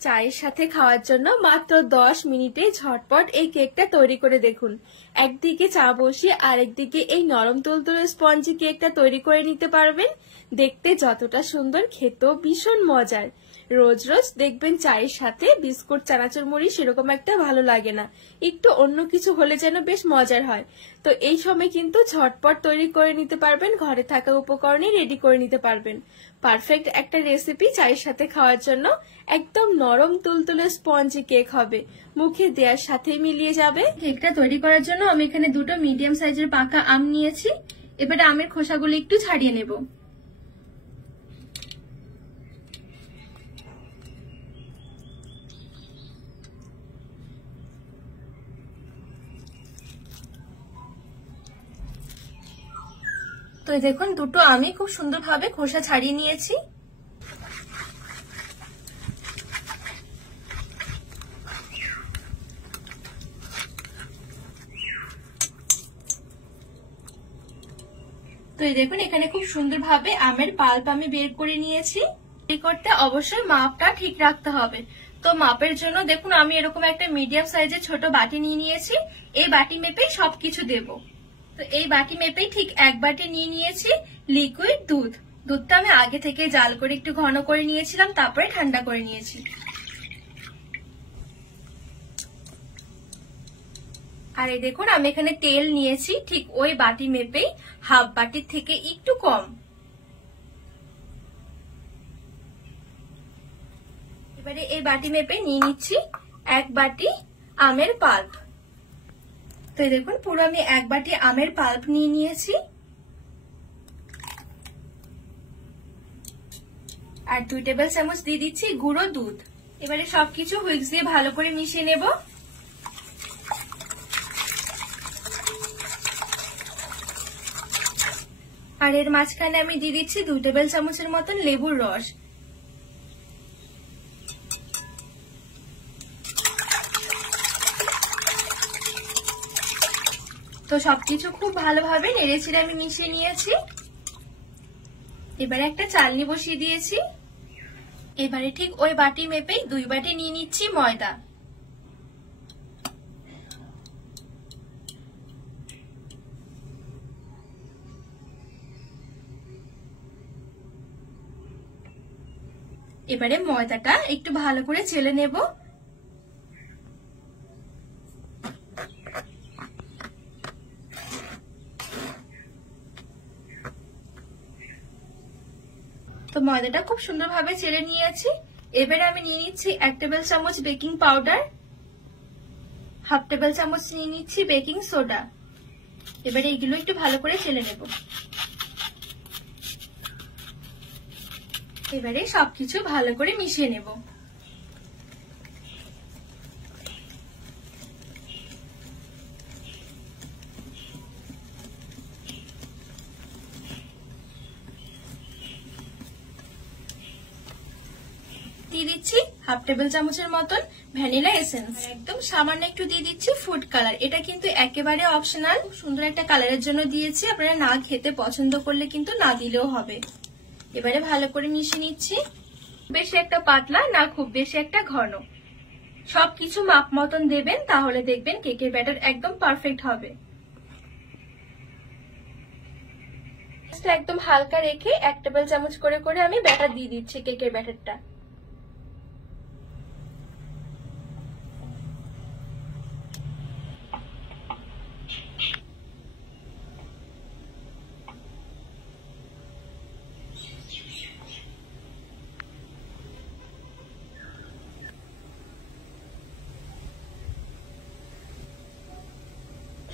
চায়ের সাথে খাওয়ার জন্য মাত্র 10 মিনিটে ঝটপট এই কেকটা তৈরি করে দেখুন। একদিকে চা বসিয়ে আরেকদিকে এই নরম তুলতুলে স্পঞ্জি কেকটা তৈরি করে নিতে পারবেন। দেখতে যতটা সুন্দর, খেতেও ভীষণ মজার। রোজ রোজ দেখবেন চায়ের সাথে বিস্কুট চানাচুর মুড়ি সেরকম একটা ভালো লাগে না, একটু অন্য কিছু হলে যেন বেশ মজার হয়। তো এই সময় কিন্তু ঝটপট তৈরি করে নিতে পারবেন, ঘরে থাকা উপকরণে রেডি করে নিতে পারবেন। পারফেক্ট একটা রেসিপি চায়ের সাথে খাওয়ার জন্য। একদম নরম তুলতুলে স্পঞ্জি কেক হবে, মুখে দেওয়ার সাথে মিলিয়ে যাবে। কেকটা তৈরি করার জন্য আমি এখানে দুটো মিডিয়াম সাইজের পাকা আম নিয়েছি। এবারে আমের খোসাগুলো একটু ছাড়িয়ে নেব। তো দেখুন, দুটো আমি খুব সুন্দরভাবে খোসা ছাড়িয়ে নিয়েছি। তো এই দেখুন, এখানে খুব সুন্দরভাবে আমের পাল্প আমি বের করে নিয়েছি। এই করতে অবশ্যই মাপটা ঠিক রাখতে হবে। তো মাপের জন্য দেখুন, আমি এরকম একটা মিডিয়াম সাইজের ছোট বাটি নিয়ে নিয়েছি। এই বাটি মেপেই সবকিছু দেব। তো এই বাটি মেপেই ঠিক এক বাটি নিয়ে নিয়েছি লিকুইড দুধ। দুধটা আমি আগে থেকে জাল করে একটু ঘন করে নিয়েছিলাম, তারপরে ঠান্ডা করে নিয়েছি। আর এই দেখুন, আমি এখানে তেল নিয়েছি ঠিক ওই বাটি মেপেই, হাফ বাটির থেকে একটু কম। এবারে এই বাটি মেপে নিয়ে নিচ্ছি এক বাটি আমের পাল্প। তো এই দেখুন, পুরো আমি এক বাটি আমের পাল্প নিয়ে নিয়েছি। আর 2 টেবিল চামচ দিয়ে দিচ্ছি গুঁড়ো দুধ। এবারে সবকিছু হুইস্ক দিয়ে ভালো করে মিশিয়ে নেব। আর এর মাঝখানে আমি দিয়ে দিচ্ছি 2 টেবিল চামচের মতন লেবুর রস। তো সবকিছু খুব ভালোভাবে নেড়েচেড়ে আমি মিশিয়ে নিয়েছি। এবারে একটা চালনি বসিয়ে দিয়েছি। এবারে ঠিক ওই বাটি মেপে 2 বাটি নিয়ে নিচ্ছি ময়দা। এবারে ময়দাটা একটু ভালো করে চেলে নেব। তো ময়দাটা খুব সুন্দরভাবে চেলে নিয়েছি। এবারে আমি নিয়ে নিচ্ছি 1 টেবিল চামচ বেকিং পাউডার, হাফ টেবিল চামচ নিয়ে নিচ্ছি বেকিং সোডা। এবারে এগুলো একটু ভালো করে চেলে নেব। এবারে সবকিছু ভালো করে মিশিয়ে নেব। দিয়ে দিচ্ছি হাফ টেবিল চামচের মতন ভ্যানিলা এসেন্স। একদম সামান্য একটু দিয়ে দিচ্ছি ফুড কালার। এটা কিন্তু একেবারে অপশনাল, সুন্দর একটা কালারের জন্য দিয়েছি। আপনারা না খেতে পছন্দ করলে কিন্তু না দিলেও হবে। এবারে ভালো করে মিশিয়ে নিচ্ছি। বেশি একটা পাতলা না, খুব বেশি একটা ঘন। সবকিছু মাপ মতন দেবেন, তাহলে দেখবেন কেকের ব্যাটার একদম পারফেক্ট হবে। একদম হালকা রেখে 1 টেবিল চামচ করে করে আমি ব্যাটার দিয়ে দিচ্ছি, কেকের ব্যাটারটা।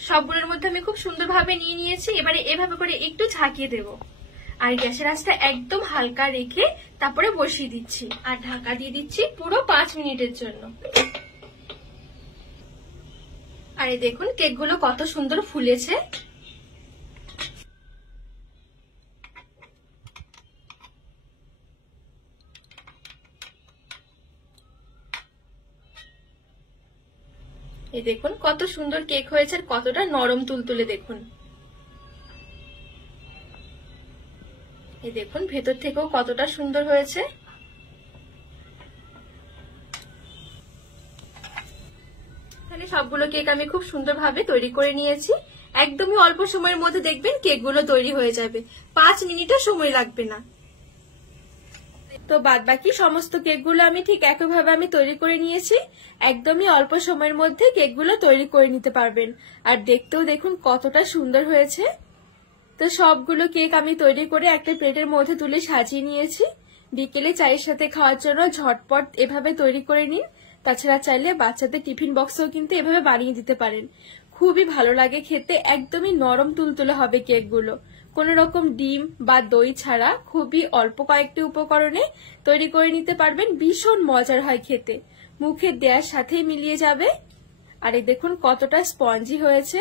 সবগুলোর মধ্যে আমি খুব সুন্দরভাবে নিয়ে নিয়েছি। এবারে এভাবে করে একটু ঝাঁকিয়ে দেব। আর গ্যাসের আঁচটা একদম হালকা রেখে তারপরে বসিয়ে দিচ্ছি। আর ঢাকা দিয়ে দিচ্ছি পুরো 5 মিনিটের জন্য। আর এই দেখুন, কেকগুলো কত সুন্দর ফুলেছে। এই দেখুন কত সুন্দর কেক হয়েছে, আর কতটা নরম তুলতুলে দেখুন। এই দেখুন ভেতর থেকেও কতটা সুন্দর হয়েছে। এখানে সবগুলো কেক আমি খুব সুন্দরভাবে তৈরি করে নিয়েছি। একদমই অল্প সময়ের মধ্যে দেখবেন কেকগুলো তৈরি হয়ে যাবে, 5 মিনিটও সময় লাগবে না। তো বাদবাকি সমস্ত কেকগুলো আমি ঠিক একইভাবে আমি তৈরি করে নিয়েছি। একদমই অল্প সময়ের মধ্যে কেকগুলো তৈরি করে নিতে পারবেন। আর দেখতেও দেখুন কতটা সুন্দর হয়েছে। তো সবগুলো কেক আমি তৈরি করে একটা প্লেটের মধ্যে তুলে সাজিয়ে নিয়েছি। বিকেলে চায়ের সাথে খাওয়ার জন্য ঝটপট এভাবে তৈরি করে নিন। তাছাড়া চাইলে বাচ্চাদের টিফিন বক্সেও কিন্তু এভাবে বানিয়ে দিতে পারেন। খুবই ভালো লাগে খেতে, একদমই নরম তুলতুলে হবে কেকগুলো। কোন রকম ডিম বা দই ছাড়া খুবই অল্প কয়েকটি উপকরণে তৈরি করে নিতে পারবেন। ভীষণ মজার হয় খেতে, মুখে দেওয়ার সাথেই মিলিয়ে যাবে। আর এই দেখুন কতটা স্পঞ্জি হয়েছে।